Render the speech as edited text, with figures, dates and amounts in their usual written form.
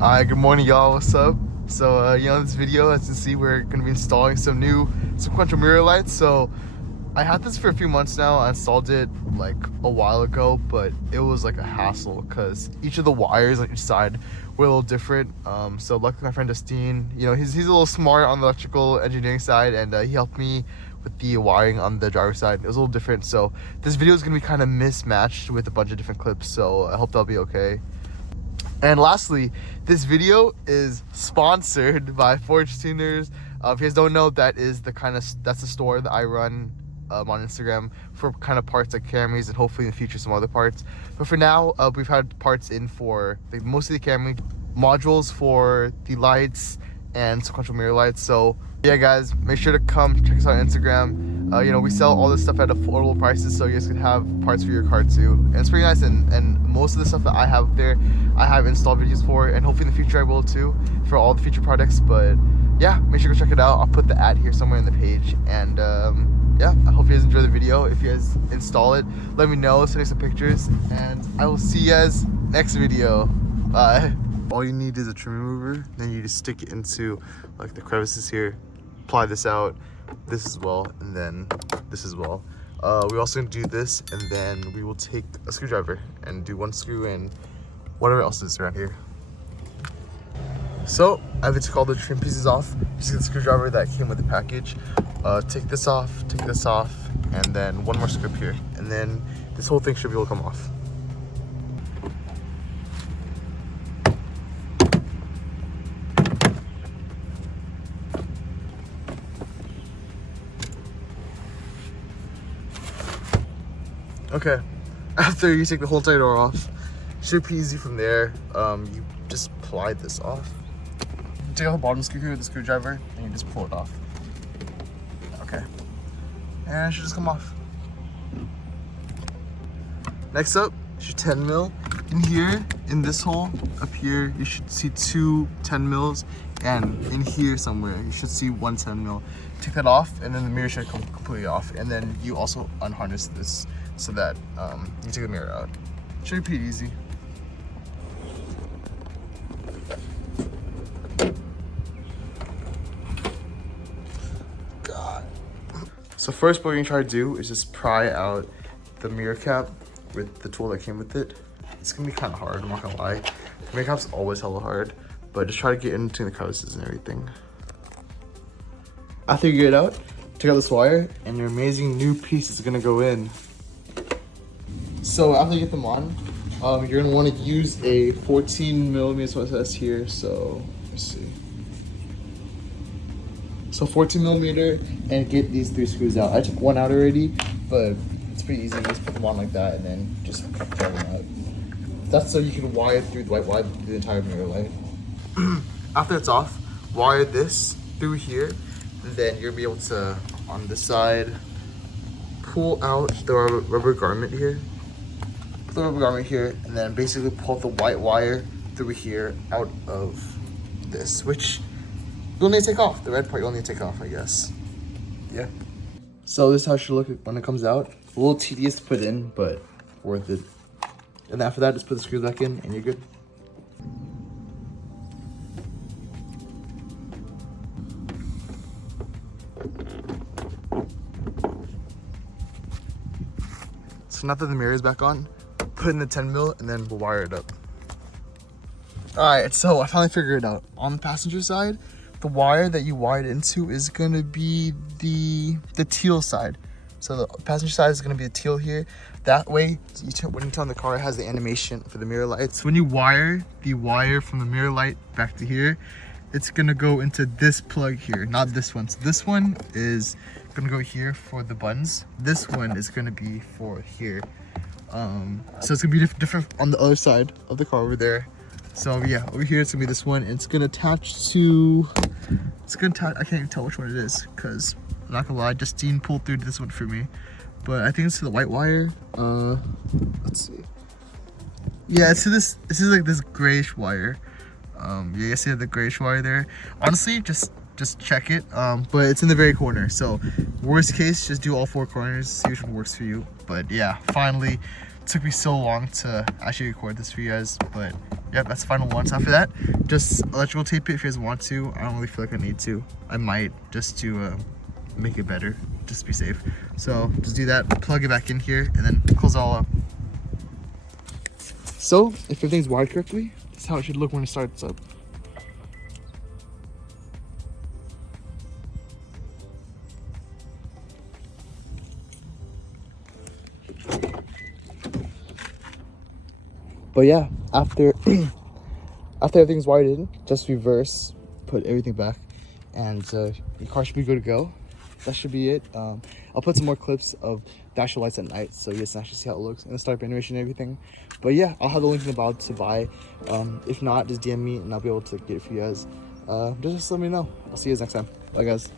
Hi, good morning, y'all. What's up? So, in this video, as you can see, we're going to be installing some new sequential mirror lights. So, I had this for a few months now. I installed it like a while ago, but it was like a hassle because each of the wires on each side were a little different. So, luckily, my friend Justine, he's a little smart on the electrical engineering side, and he helped me with the wiring on the driver's side. It was a little different. So, this video is going to be kind of mismatched with a bunch of different clips. So, I hope that'll be okay. And lastly, this video is sponsored by Forge Tuners. If you guys don't know, that's the store that I run on Instagram for kind of parts like Camrys and hopefully in the future some other parts. But for now, we've had parts in for mostly the Camry, modules for the lights and sequential mirror lights. So yeah, guys, make sure to come check us out on Instagram. We sell all this stuff at affordable prices, so you guys can have parts for your car too. And it's pretty nice, and most of the stuff that I have there, I have installed videos for, and hopefully in the future I will too, for all the future products. But yeah, make sure to go check it out. I'll put the ad here somewhere in the page. And yeah, I hope you guys enjoy the video. If you guys install it, let me know, send me some pictures, and I will see you guys next video. Bye. All you need is a trim remover, then you just stick it into like the crevices here, apply this out, this as well, and then this as well. We also gonna do this, and then we will take a screwdriver and do one screw and whatever else is around here. So I've just called the trim pieces off. Just get the screwdriver that came with the package. Take this off, and then one more screw up here, and then this whole thing should be able to come off. Okay, after you take the whole entire door off, should be easy from there. You just pry this off. You take out the bottom screw here with the screwdriver, and you just pull it off. Okay, and it should just come off. Next up is your 10 mil. In here, in this hole up here, you should see two 10 mils, and in here somewhere, you should see one 10 mil. Take that off, and then the mirror should come completely off. And then you also unharness this so that you take the mirror out. Should be pretty easy. God. So first, what you're gonna try to do is just pry out the mirror cap with the tool that came with it. It's gonna be kind of hard, I'm not gonna lie. The mirror cap's always hella hard, but just try to get into the crevices and everything. After you get it out, take out this wire, and your amazing new piece is gonna go in. So after you get them on, you're gonna want to use a 14 millimeter, so it says here. So let's see. So 14 millimeter, and get these 3 screws out. I took one out already, but it's pretty easy. You just put them on like that, and then just throw them out. That's so you can wire through the entire mirror light. After it's off, wire this through here, and then you'll be able to, on this side, pull out the rubber garment here. Put the rubber garment here, and then basically pull the white wire through here out of this, which you'll need to take off. The red part you'll need to take off, I guess. Yeah. So this is how it should look when it comes out. A little tedious to put in, but worth it. And after that, just put the screws back in, and you're good. So now that the mirror is back on, put in the 10 mil, and then we'll wire it up. Alright, so I finally figured it out. On the passenger side, the wire that you wired into is gonna be the teal side. So the passenger side is gonna be the teal here. That way, when you turn on the car, it has the animation for the mirror lights. When you wire the wire from the mirror light back to here, it's gonna go into this plug here, not this one. So this one is gonna go here for the buttons. This one is gonna be for here. So it's gonna be different on the other side of the car over there. So yeah, over here it's gonna be this one. And it's gonna attach to, I can't even tell which one it is, because I'm not gonna lie, Justine pulled through this one for me. But I think it's to the white wire. Let's see. Yeah, it's to this is like this grayish wire. You guys see the grayish wire there. Honestly, just check it, but it's in the very corner. So worst case, just do all 4 corners, see which one works for you. But yeah, finally, it took me so long to actually record this for you guys, but Yep, that's the final one. So after that, just electrical tape it if you guys want to. I don't really feel like I need to. I might, just to make it better, just to be safe. So just do that, plug it back in here, and then close it all up. So if everything's wired correctly, this is how it should look when it starts up. But yeah, after after everything's wired in, just reverse, put everything back, and your car should be good to go. That should be it. I'll put some more clips of the actual lights at night so you guys can actually see how it looks and the start animation and everything. But yeah, I'll have the link in the bio to buy. If not, just DM me and I'll be able to get it for you guys. Just let me know. I'll see you guys next time. Bye guys.